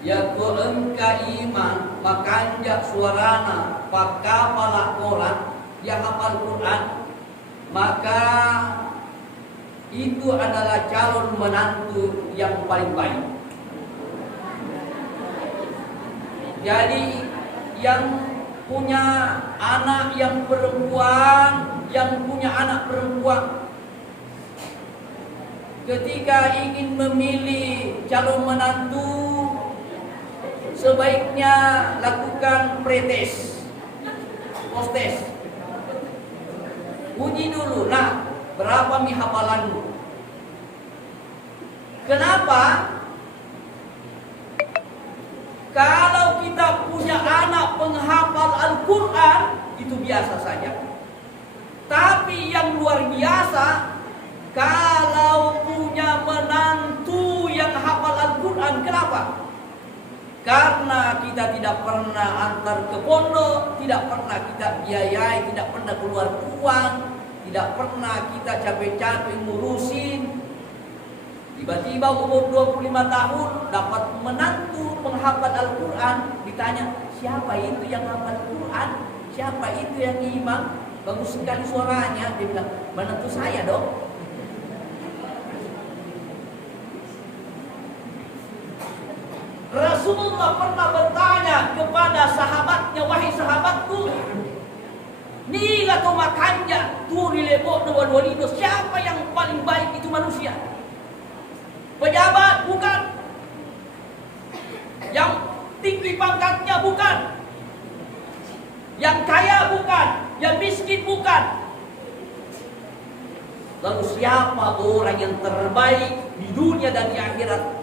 Ya ko engka iman makanjak suarana pakapala orang yang hafal Quran, maka itu adalah calon menantu yang paling baik. Jadi yang punya anak yang perempuan, yang punya anak perempuan, ketika ingin memilih calon menantu, sebaiknya lakukan pretest, postes. Uji dulu, nah berapa mi hafalanmu? Kenapa? Kalau kita punya anak penghafal Al-Quran, itu biasa saja. Tapi yang luar biasa, kalau punya menantu yang hafal Al-Quran. Kenapa? Karena kita tidak pernah antar ke pondok, tidak pernah kita biayai, tidak pernah keluar uang, tidak pernah kita capek-capek ngurusin. Tiba-tiba umur 25 tahun dapat menantu penghafal Al-Quran. Ditanya, siapa itu yang hafal Al-Quran? Siapa itu yang imam? Bagus sekali suaranya. Dia bilang, menantu saya dong. Rasulullah pernah bertanya kepada sahabatnya, wahai sahabatku, nila to makanja turi lebok dua lido, siapa yang paling baik itu manusia? Pejabat bukan, yang tinggi pangkatnya bukan, yang kaya bukan, yang miskin bukan. Lalu siapa orang yang terbaik di dunia dan di akhirat?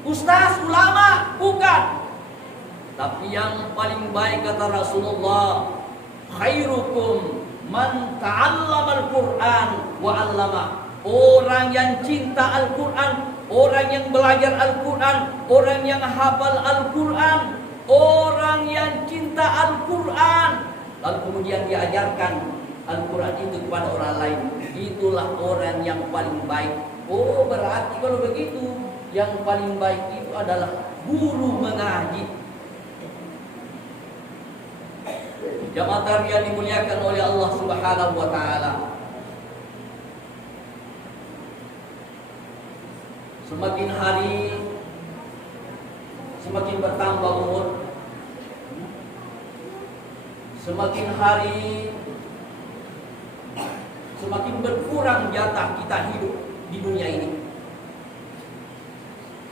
Ustaz, ulama bukan. Tapi yang paling baik kata Rasulullah, khairukum man ta'allama al-Quran wa 'allama. Orang yang cinta Al-Quran, orang yang belajar Al-Quran, orang yang hafal Al-Quran, orang yang cinta Al-Quran, lalu kemudian diajarkan Al-Quran itu kepada orang lain, itulah orang yang paling baik. Oh, berarti kalau begitu, yang paling baik itu adalah guru mengaji. Jamaah yang dimuliakan oleh Allah Subhanahu wa taala. Semakin hari semakin bertambah umur, semakin hari semakin berkurang jatah kita hidup di dunia ini.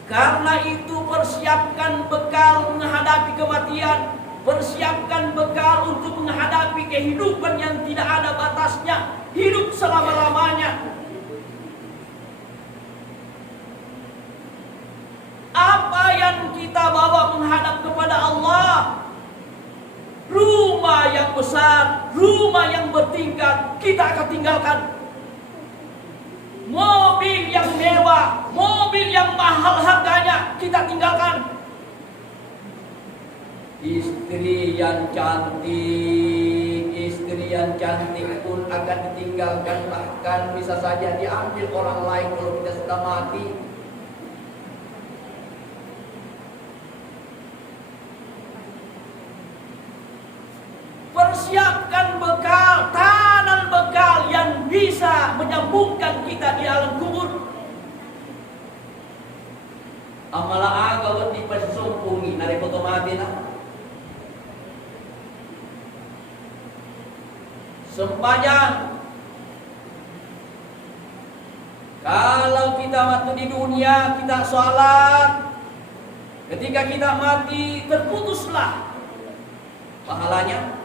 Karena itu persiapkan bekal menghadapi kematian, persiapkan bekal untuk menghadapi kehidupan yang tidak ada batasnya, hidup selama-lamanya. Apa yang kita bawa menghadap kepada Allah? Rumah yang besar, rumah yang bertingkat, kita akan tinggalkan. Mobil yang mewah, mobil yang mahal harganya, kita tinggalkan. Istri yang cantik pun akan ditinggalkan, bahkan bisa saja diambil orang lain kalau kita sudah mati. Persiapkan bekal, tanam bekal yang bisa menyambungkan kita di alam kubur. Amala agawat di pasumpungi nari foto mati na. Sembahyang. Kalau kita mati di dunia, kita sholat. Ketika kita mati, terputuslah pahalanya.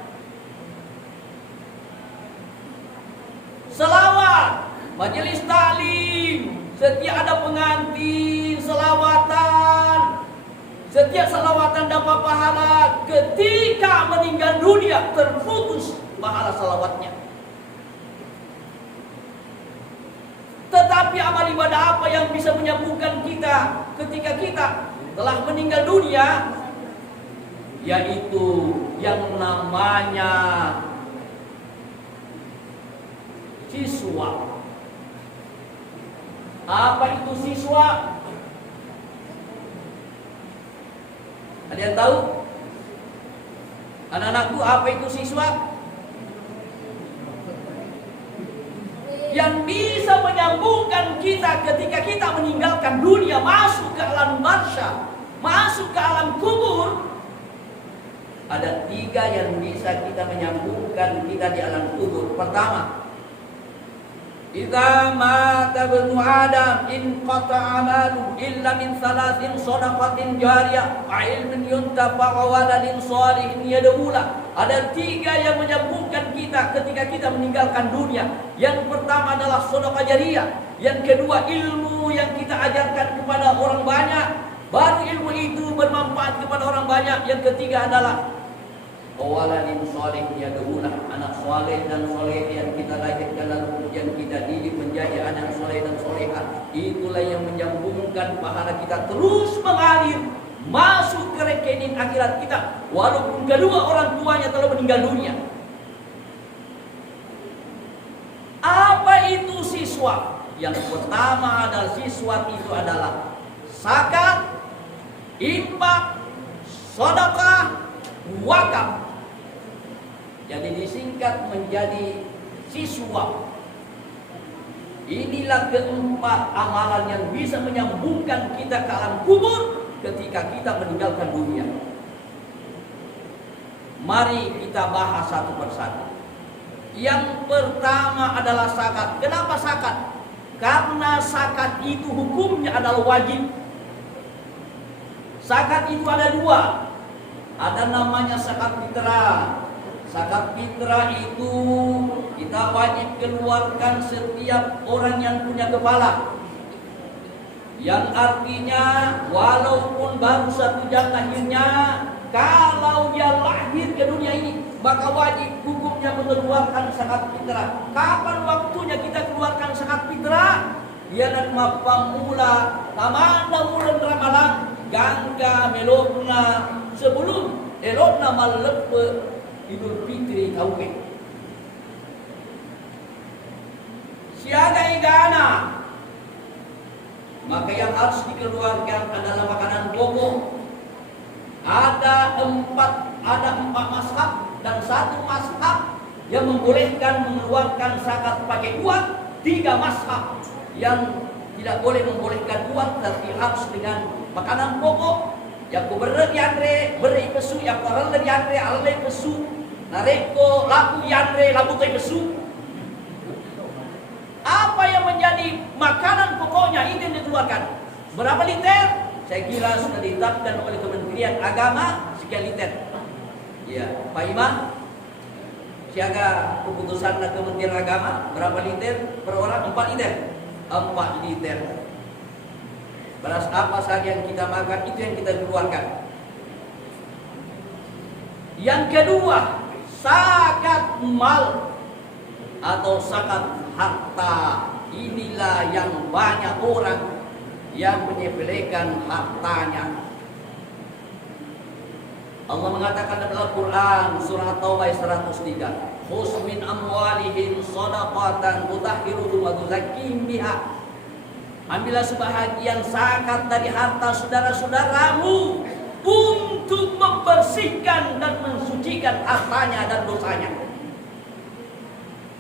Selawat, majelis taklim, setiap ada pengantin, selawatan, setiap selawatan dapat pahala. Ketika meninggal dunia, terputus pahala selawatnya. Tetapi amal ibadah apa yang bisa menyambungkan kita ketika kita telah meninggal dunia? Yaitu yang namanya siswa. Apa itu siswa? Ada yang tahu? Anak-anakku, apa itu siswa? Yang bisa menyambungkan kita ketika kita meninggalkan dunia, masuk ke alam barzakh, masuk ke alam kubur. Ada 3 yang bisa kita menyambungkan kita di alam kubur. Pertama, idza mata ibnu adam in qata'a amalu illa min salasin shadaqatin jariyah wa ilmin yuntafa'u wa waladin shalihin yad'ula. Ada 3 yang menyambungkan kita ketika kita meninggalkan dunia. Yang pertama adalah sedekah jariyah, yang kedua ilmu yang kita ajarkan kepada orang banyak, baru ilmu itu bermanfaat kepada orang banyak. Yang ketiga adalah waladin shalih yad'ula, anak saleh dan saleh yang kita lahirkan dan yang kita didik menjadi anak saleh dan salehah. Itulah yang menyambungkan pahala kita terus mengalir masuk ke rekening akhirat kita, walaupun kedua orang tuanya telah meninggal dunia. Apa itu siswa? Yang pertama adalah siswa itu adalah zakat, infak, sedekah, wakaf. Jadi disingkat menjadi siswa. Inilah keempat amalan yang bisa menyambungkan kita ke alam kubur ketika kita meninggalkan dunia. Mari kita bahas satu persatu. Yang pertama adalah zakat. Kenapa zakat? Karena zakat itu hukumnya adalah wajib. Zakat itu ada 2. Ada namanya zakat fitrah. Zakat fitrah itu kita wajib keluarkan setiap orang yang punya kepala. Yang artinya walaupun baru 1 jam lahirnya, kalau dia lahir ke dunia ini, maka wajib hukumnya mengeluarkan zakat fitrah. Kapan waktunya kita keluarkan zakat fitrah? Dia dan mapamula tamanda bulan Ramadan, gangga melokna sebelum elokna malepe Idul Fitri Tauhid. Siaga igana, maka yang harus dikeluarkan adalah makanan pokok. Ada 4 mazhab dan 1 mazhab yang membolehkan mengeluarkan zakat pakai uang. 3 mazhab yang tidak boleh membolehkan uang, tapi harus dengan makanan pokok. Yang kuberer yandre beri pesu, yang kuberer yandre alai pesu, nareko laku yandre labu teh pesu. Apa yang menjadi makanan pokoknya itu yang dikeluarkan. Berapa liter? Saya kira sudah ditetapkan oleh Kementerian Agama sekian liter. Ya, Pak Imam, siaga keputusan Kementerian Agama berapa liter per orang? 4 liter. 4 liter. Beras apa saja yang kita makan itu yang kita keluarkan. Yang kedua, zakat mal atau zakat harta. Inilah yang banyak orang yang menyepelekan hartanya. Allah mengatakan dalam Al-Quran surah Taubah 103, khudz min amwalihim shadaqatan tutahhiruhum wa tuzakkihim biha. Ambillah sebahagian zakat dari harta saudara-saudaramu untuk membersihkan dan mensucikan hartanya dan dosanya.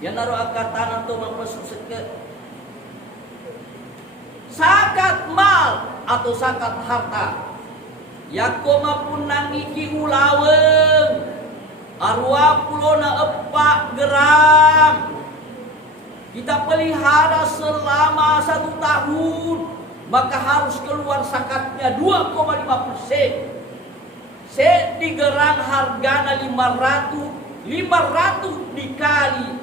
Yang naruh angkatan untuk mempersihkan zakat mal atau zakat harta. Yakoma pun nangiki ulaweng arwah pulona 4 gram. Kita pelihara selama 1 tahun, maka harus keluar zakatnya 2,5%. Set digerang hargana 500 dikali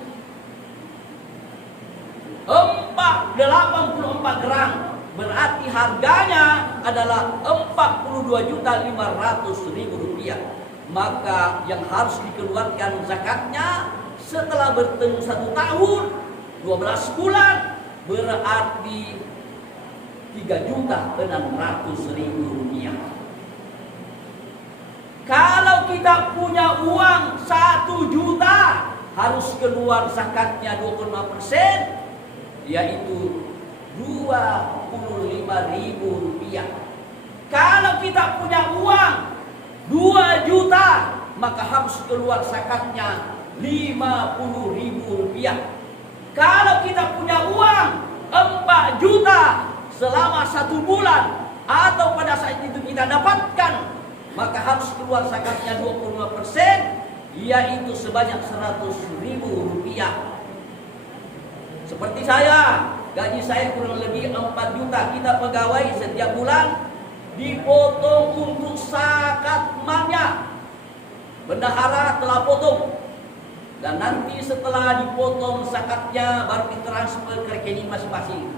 84 gram, berarti harganya adalah 42.500.000 rupiah. Maka yang harus dikeluarkan zakatnya setelah bertemu 1 tahun 12 bulan berarti 3.600.000 rupiah. Kalau kita punya uang 1 juta harus keluar zakatnya 25%, yaitu 25.000 rupiah. Kalau kita punya uang 2 juta, maka harus keluar zakatnya 50.000 rupiah. Kalau kita punya uang 4 juta selama 1 bulan atau pada saat itu kita dapatkan, maka harus keluar zakatnya 25%, yaitu sebanyak 100.000 rupiah. Seperti saya, gaji saya kurang lebih 4 juta. Kita pegawai setiap bulan dipotong untuk zakat malnya. Bendahara telah potong. Dan nanti setelah dipotong zakatnya baru ditransfer ke rekening masing-masing.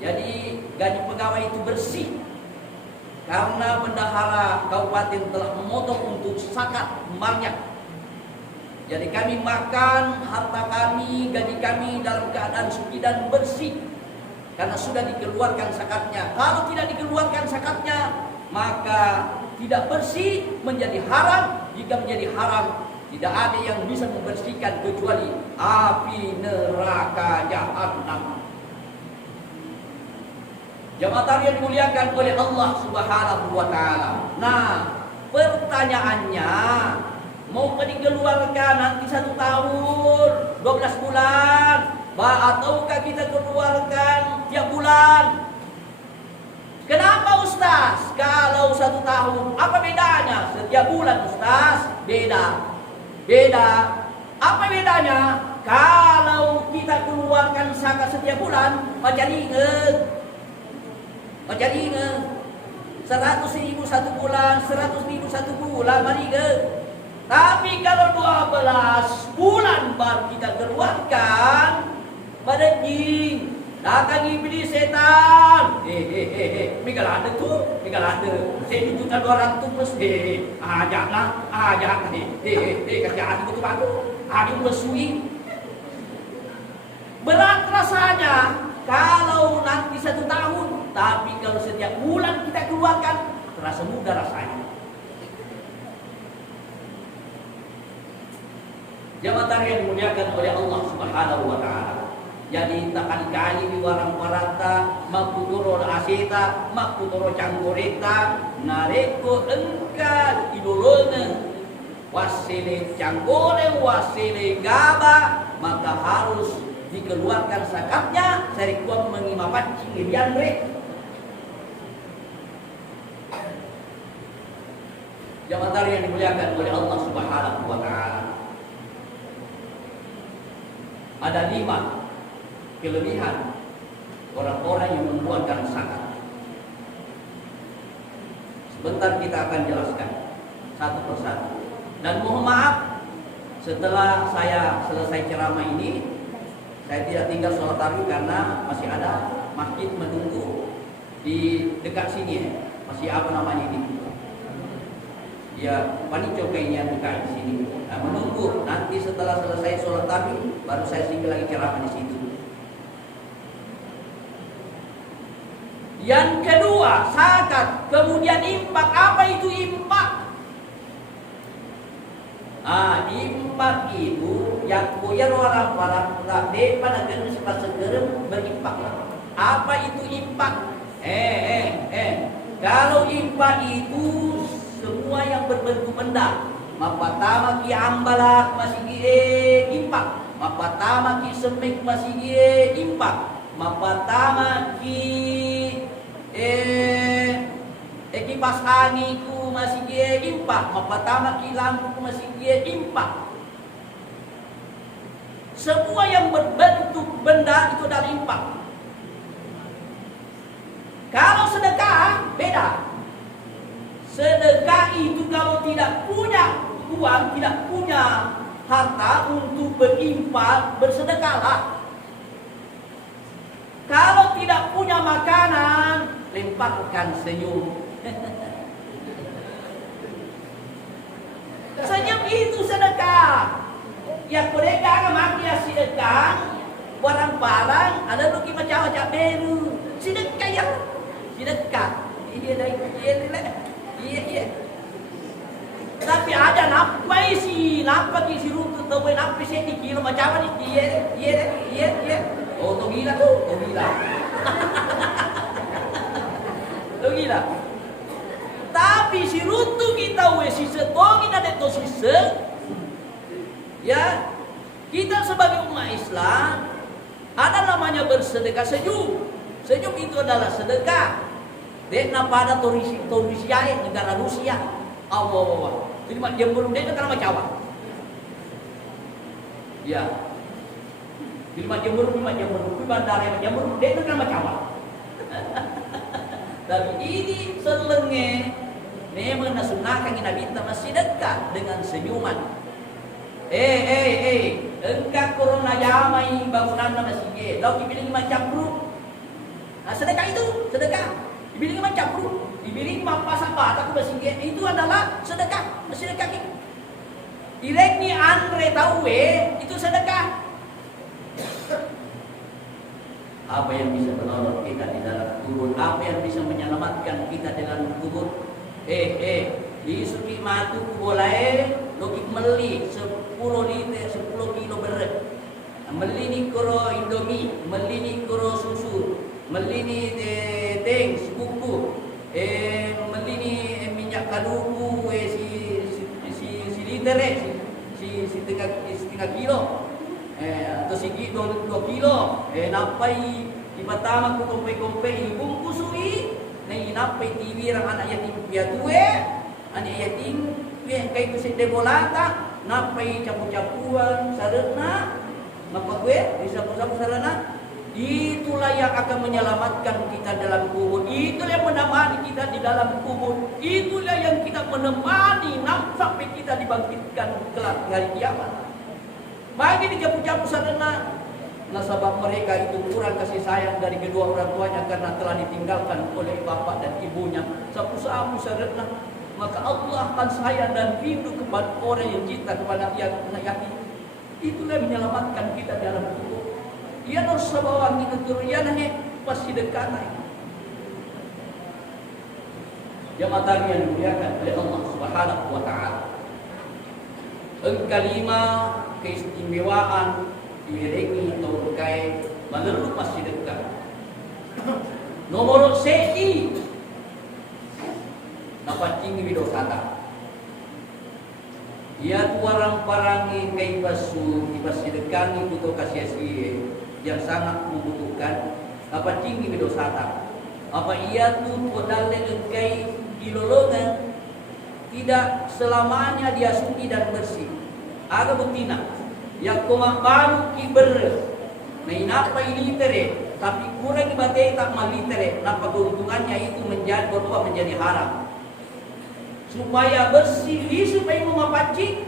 Jadi gaji pegawai itu bersih karena bendahara kabupaten telah memotong untuk zakat malnya. Jadi kami makan harta kami, gaji kami dalam keadaan suci dan bersih karena sudah dikeluarkan zakatnya. Kalau tidak dikeluarkan zakatnya, maka tidak bersih, menjadi haram. Jika menjadi haram, tidak ada yang bisa membersihkan kecuali api neraka jahanam. Jamaah yang dimuliakan oleh Allah Subhanahu wa taala. Nah, pertanyaannya, mau dikeluarkan nanti 1 tahun, 12 bulan, ataukah kita keluarkan tiap bulan? Kenapa Ustaz? Kalau 1 tahun, apa bedanya? Setiap bulan Ustaz, beda. Apa bedanya? Kalau kita keluarkan zakat setiap bulan, macam ingat. 100.000 1 bulan, 100.000 1 bulan, mari ke. Tapi kalau 12 bulan baru kita keluarkan, pada jing, datang iblis setan. Mika ada tu. Saya juta 200 plus. Ajaklah. Kerja adik betul bagus. Adik bersui. Berat rasanya kalau nanti 1 tahun. Tapi kalau setiap bulan kita keluarkan, terasa mudah rasanya. Jamaah yang dimuliakan oleh Allah Subhanahu wa taala. Jadi takkan kali di warang parata, makuturo aseta, makuturo canggoreta, nareko engkal idolone, wasile canggore, wasile gaba, maka harus dikeluarkan zakatnya. Sari kuam mengimapan cingirian rek. Jamaah yang dimuliakan oleh Allah Subhanahu wa taala. Ada 5 kelebihan orang-orang yang mengeluarkan zakat. Sebentar kita akan jelaskan satu persatu. Dan mohon maaf, setelah saya selesai ceramah ini, saya tidak tinggal sholat tarawih karena masih ada masjid menunggu di dekat sini. Masih apa namanya ini? Ya, panico kayaknya dekat di sini. Nah, menunggu nanti setelah selesai sholat tarawih baru saya singgah lagi ceramah di situ. Yang kedua, zakat. Kemudian infak. Apa itu infak? Infak itu yang punya orang-orang pada jenis segerem berinfaklah. Apa itu infak? Kalau infak itu semua yang berbentuk benda. Mapatama ki ambalak masih infak. Mapatama ki semik masih infak. Mapatama ki kipas anginku masih infak. Mapatama ki lampu masih infak. Semua yang berbentuk benda itu adalah infak. Kalau sedekah beda. Sedekah itu kalau tidak punya uang, tidak punya harta untuk berinfak, bersedekahlah. Kalau tidak punya makanan, lemparkan senyum. Senyum itu sedekah. Yang mereka makia sedekah, barang-barang ada rugi macam-macam beru. Sedekah yang sedekah. Iya. Tapi ada napai si runtut tahu napai si di kilo macam ni iya. Oh tu gila. Tu gila. Tapi Tapi si rutu kita si setongin ada to si ya, kita sebagai umat Islam ada namanya bersedekah sejuk. Sejuk itu adalah sedekah. Dek pada Rusia, negara Rusia. Allah. Jadi mak jemur dia negara Jawa. Ya. Jadi mak jemur, bandara mak jemur dia negara Jawa. Tapi ini selenge memang nasunahkan kita minta masih dekat dengan senyuman. Engkau corona jamai bangunan masih lau dibilang macam bro. Nah, sedekah itu sedekah. Dibilang macam bro. Dibilang mampas apa? Aku masih itu adalah sedekah. Masih sedekah ini. Direk ni Andre tahu itu sedekah. Apa yang bisa menolong kita di dalam kubur? Apa yang bisa menyelamatkan kita dalam kubur? Di suki matu boleh logik meli 10 liter 10 kilo berat. Meli ni kuro Indomie, meli ni kuro susu, meli ni teng sepupu, meli ni minyak kaduku si liter si setengah kilo. Atau sigi 2 kilo napai di pertama ku kompe bungkusui nei napai TV rang anak yatim piatu anak yatim kai ku sede bolata napai capu-capuan sarana maka gue disapu-sapu sarana. Itulah yang akan menyelamatkan kita dalam kubur. Itulah yang menemani kita di dalam kubur. Itulah yang kita menemani sampai kita dibangkitkan kelak di hari kiamat. Bagi dicapu-capu sarana, nasabah mereka itu kurang kasih sayang dari kedua orang tuanya karena telah ditinggalkan oleh bapak dan ibunya. Sapu-sapu sarana, maka Allah akan sayang dan rindu kepada orang yang cinta kepada anak yatim. Itulah yang menyelamatkan kita dalam kubur. Dia harus sabawan kita turiannya pasti dekat. Jamaah yang dimuliakan oleh Allah Subhanahu wa taala. Kelima, keistimewaan diiringi tongkai menerus masih dekat. Nomor segi dapat tinggi widosata. Ia tuarang parangi kay basu ibasidekangi butuh kasih yang sangat membutuhkan dapat tinggi widosata. Apa ia tu podale kay ilolongan tidak selamanya dia suci dan bersih. Aga betina yang koma baru kiber na inapa ilitere tapi kurang ibate tak malitere napa keuntungannya itu menjadi berubah menjadi haram. Supaya bersih supaya memapaci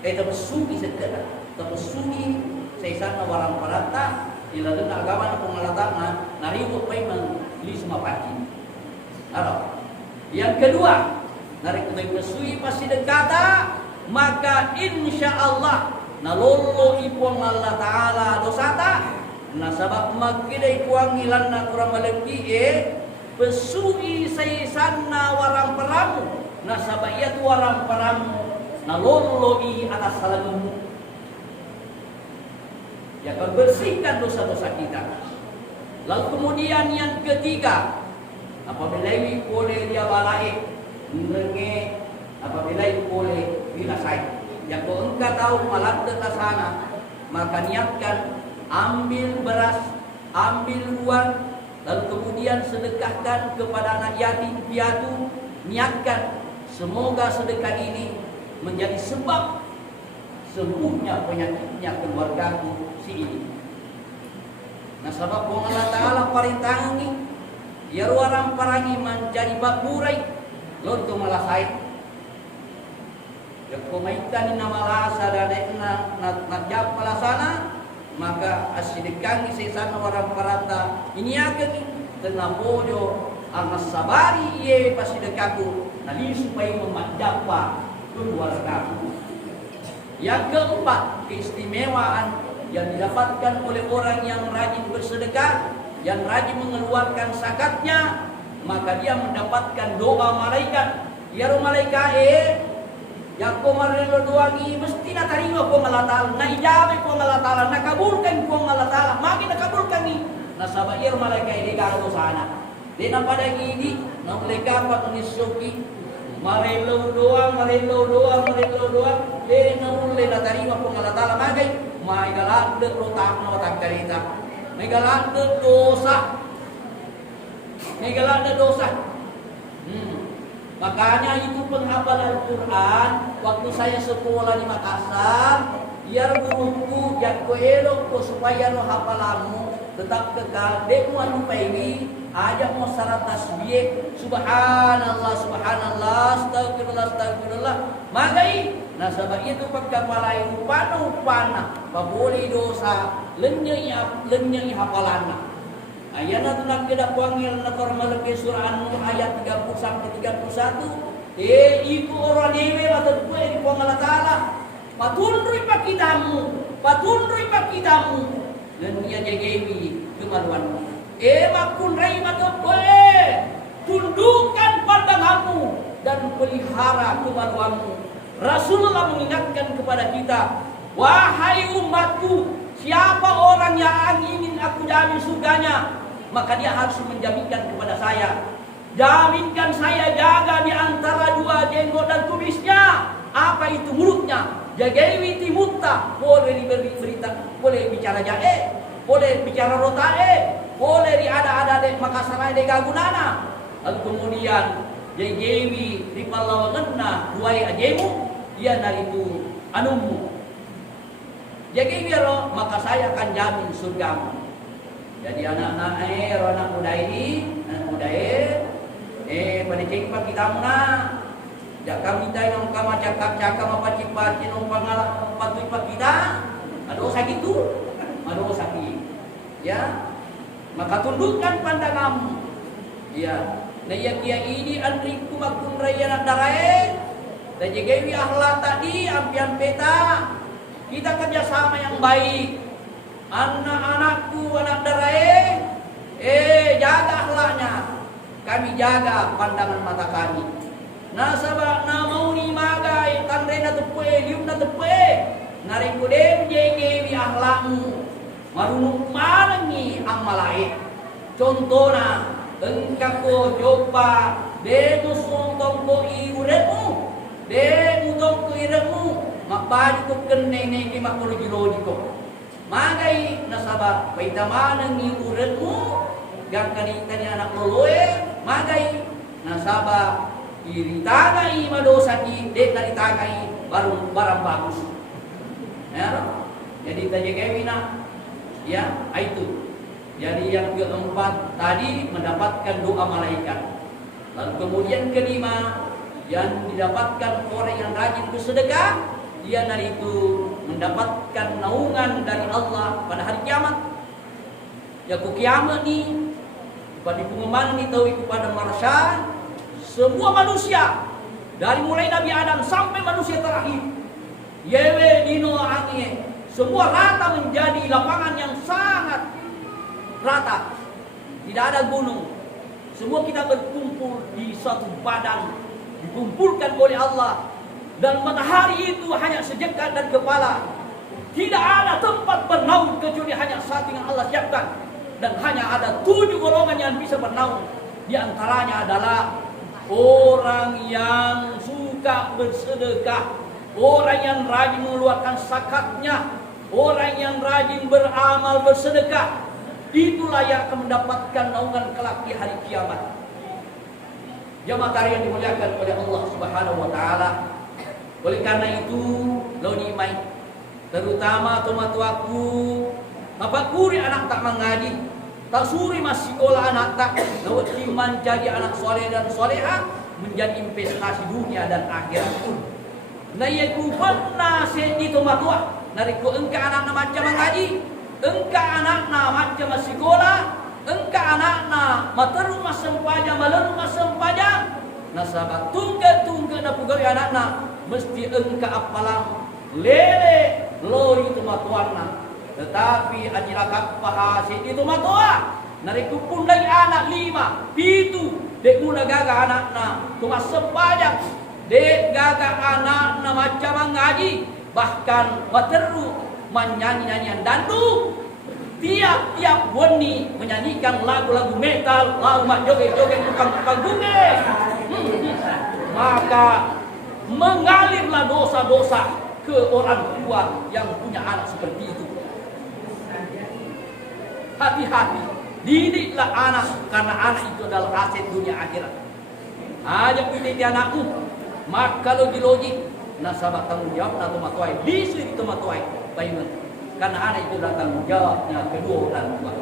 tapi suci sekedar tapi suci seisana warang parata ila dena agama na pengalatana nariwo pay mangli sumapaci. Yang kedua, narik kutay pasui pasti dekata maka insya Allah nalolo ipuang Allah Ta'ala dosata nasabak magkiday kuang ilan na kurang malagi pesui saysanna warang paramu nasabak iya tu warang paramu nalolo atas salagamu ya akan bersihkan dosa-dosa kita. Lalu kemudian yang ketiga, apabila boleh dia balai nenge apabila boleh binasai. Yang kau engkau tahu malam ke sana, maka niatkan ambil beras, ambil uang, lalu kemudian sedekahkan kepada anak yatim piatu. Niatkan semoga sedekah ini menjadi sebab sembuhnya penyakitnya keluargaku si ini. Nah, sebab Allah Ta'ala parintangi ya orang parangi menjadi bakurai lonto malasai. Ya kumaitan na malasa dan najab malasana maka asidikangi sesana orang parata ini akan tenamojo ang sabari ye pasidekaku nali supaya memanjapa keluargaku. Yang keempat, keistimewaan yang didapatkan oleh orang yang rajin bersedekah, yang rajin mengeluarkan zakatnya, maka dia mendapatkan doa malaikat. Ya malaikat yang kemarin doangi mesti na tarima ko Allah Ta'ala, na ijabe ko Allah Ta'ala, nakabulkan ko Allah Ta'ala, magi nakabulkan ni. Nasaba malaikat ini kalau sana. Di na pada gini, na malaikat pat ni suki Marelo doang. Naulay na tarima po ngalatala magay. May galak de rotak na watang karita. May galak de dosa. Makanya itu penghafal Al-Quran. Waktu saya sekolah di Makassar, biar guruku jakko elok ko supaya lo hafalanmu tetap kekal. Dek mu anu paini, ajak mau syarat tasbih, subhanallah, astagfirullah. Magai, nah sebab itu pagkapalay upana, pabuli dosa, lenyai hafalanna. Ayan na tunang kidakwangil na formal ke surah An-Nur ayat 30 sampai 31. Ibu orang dewe atau gue di Allah Ta'ala. Patundri pakitamu. Dan dia jagewi kemaluanmu. Makunrai atau gue. Tundukkan pandanganmu dan pelihara kemaluanmu. Rasulullah mengingatkan kepada kita, wahai umatku, siapa orang yang ingin aku jamin surganya, maka dia harus menjaminkan kepada saya. Jaminkan saya jaga di antara dua jenggot dan kumisnya. Apa itu mulutnya? Jagai timutta, boleh diberi berita, boleh bicara jae, boleh bicara rotae, boleh ada dek Makassar dek gagunana. Lalu kemudian jagai di palawangenna duai ajemu, dia naritu anumu. Jadi biar maka saya akan jamin surgamu. Jadi anak-anak anak muda pendidik pak kita muna. Jaka minta yang kama cakap apa cipat yang pangala patuh pak kita. Aduh sakit tu, aduh sakit. Ya, maka tundukkan pandanganmu. Ya, nah yang kia ini antriku makun raya nak darai. Dan jaga akhlak tadi ampian peta. Kita kerjasama yang baik. Anak-anakku, anak darai, jaga akhlaknya. Kami jaga pandangan mata kami. Nasabak na mau ni magai, tandai na tepue, lium na tepue. Narikudem jegewi akhlakmu. Marunuk malangi ang malait. Contohnya, engkau coba, demus untong ko iuretmu. Demutong ko iretmu. Mapadi ko kenene ki makologi ko. Magai nasaba paitamanang ni uretmu gang kanita ni anak loloe magai nasaba iritagai madosa ki dek naritagai barang bagus. Ya, jadi tajegewina ya itu. Jadi yang keempat tadi mendapatkan doa malaikat. Lalu kemudian kelima yang didapatkan orang yang rajin bersedekah, dia dari itu mendapatkan naungan dari Allah pada hari kiamat. Ya ku kiamat ni pada pengumuman ni tahu kepada manusia, semua manusia dari mulai Nabi Adam sampai manusia terakhir, yewe dino angie, semua rata menjadi lapangan yang sangat rata, tidak ada gunung. Semua kita berkumpul di satu badan, dikumpulkan oleh Allah. Dan matahari itu hanya sejekat dan kepala. Tidak ada tempat bernaung kecuali hanya satu yang Allah siapkan. Dan hanya ada 7 golongan yang bisa bernaung. Di antaranya adalah orang yang suka bersedekah, orang yang rajin mengeluarkan zakatnya, orang yang rajin beramal bersedekah. Itulah yang akan mendapatkan naungan kelak di hari kiamat. Jamaah yang dimuliakan oleh Allah Subhanahu wa taala. Oleh karena itu, launi mai terutama tomatuaku mapakuri anak tak mengaji, tak suri masih sekolah anak tak lawat iman jadi anak soleh dan soleha menjadi investasi dunia dan akhirat. Nah ia ku pernah sedi tomatua nariku engka anak macam mengaji, engka anak macam sekolah, engka anak materu masempaja malenu masempaja. Nasabah tungga na pegawai anak mesti engka apalang lele lori itu matuana, tetapi ajirakak pahasi itu matua nariku pundai anak 5 pitu dek mula gaga anakna tumas sepajak dek gaga anakna macam ngaji bahkan wateru menyanyi-nyanyian dandu tiap-tiap woni menyanyikan lagu-lagu metal lalu mak joget-joget tukang bunge maka mengalirlah dosa-dosa ke orang tua yang punya anak seperti itu. Hati-hati, didiklah anak, karena anak itu adalah aset dunia akhirat. Ajak didik anakmu, maka kalau di logik nasabah tanggung jawab atau matuai, disuri itu matuai, baik, karena anak itu adalah tanggung jawabnya kedua orang tua.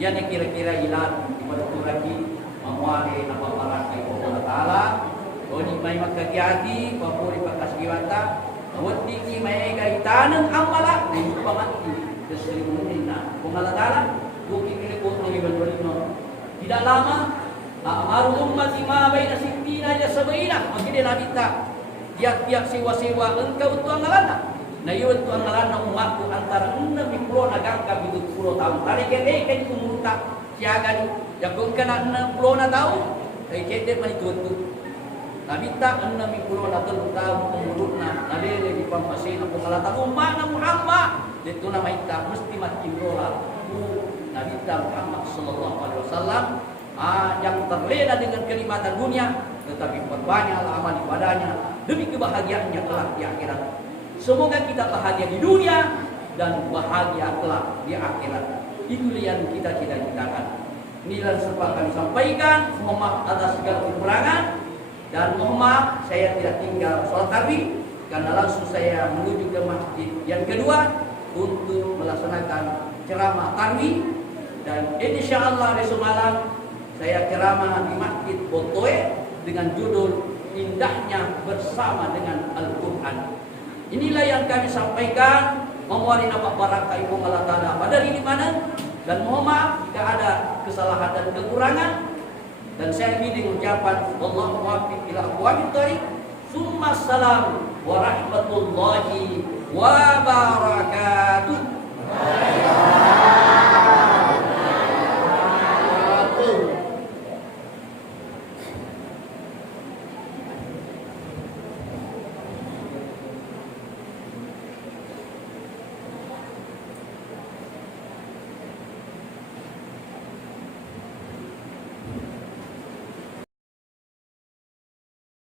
Yang kira-kira ilan kepada lagi memuari nama para Allah Taala, oni mai makati papuri pakasgiwata, awati mai kaitanang amala, itu pamati keselimuninna. Allah Taala bukti kini ko tidak lama amaru ummati ma baina sittina ila sabaina, makide nadita tiap-tiap sewa-sewa engkau tuang ngalana. Na yun tuang ngalana umatku antara 60 hanggang 70 tahun. Tadi kene kan kumuta siaga ni. Jagung kana 60 na tahun. Kay kede man itutu. Nabita 60 na tahun kumuluna. Nalele di pampasin ko kalata umma na Muhammad. Dito na maita mesti mati rola. Nabita Muhammad sallallahu alaihi wasallam yang terlena dengan kenikmatan dunia, tetapi perbanyaklah amal ibadahnya demi kebahagiaannya kelak di akhirat. Semoga kita bahagia di dunia dan bahagia kelak di akhirat. Itulah yang kita cita-citakan. Inilah sempat kami sampaikan. Mohon maaf atas segala kekurangan dan mohon maaf saya tidak tinggal sholat tarawih karena langsung saya menuju ke masjid yang kedua untuk melaksanakan ceramah tarawih, dan insya Allah besok malam saya ceramah di Masjid Botoe dengan judul Indahnya Bersama dengan Al-Quran. Inilah yang kami sampaikan, memuari nama baraka Ibu Allah Ta'ala pada di mana, dan mohon maaf jika ada kesalahan dan kekurangan, dan saya bimbing ucapan wallahu muwaffiq ila aqwamit thoriq. Summa salam wa rahmatullahi wa barakatuh.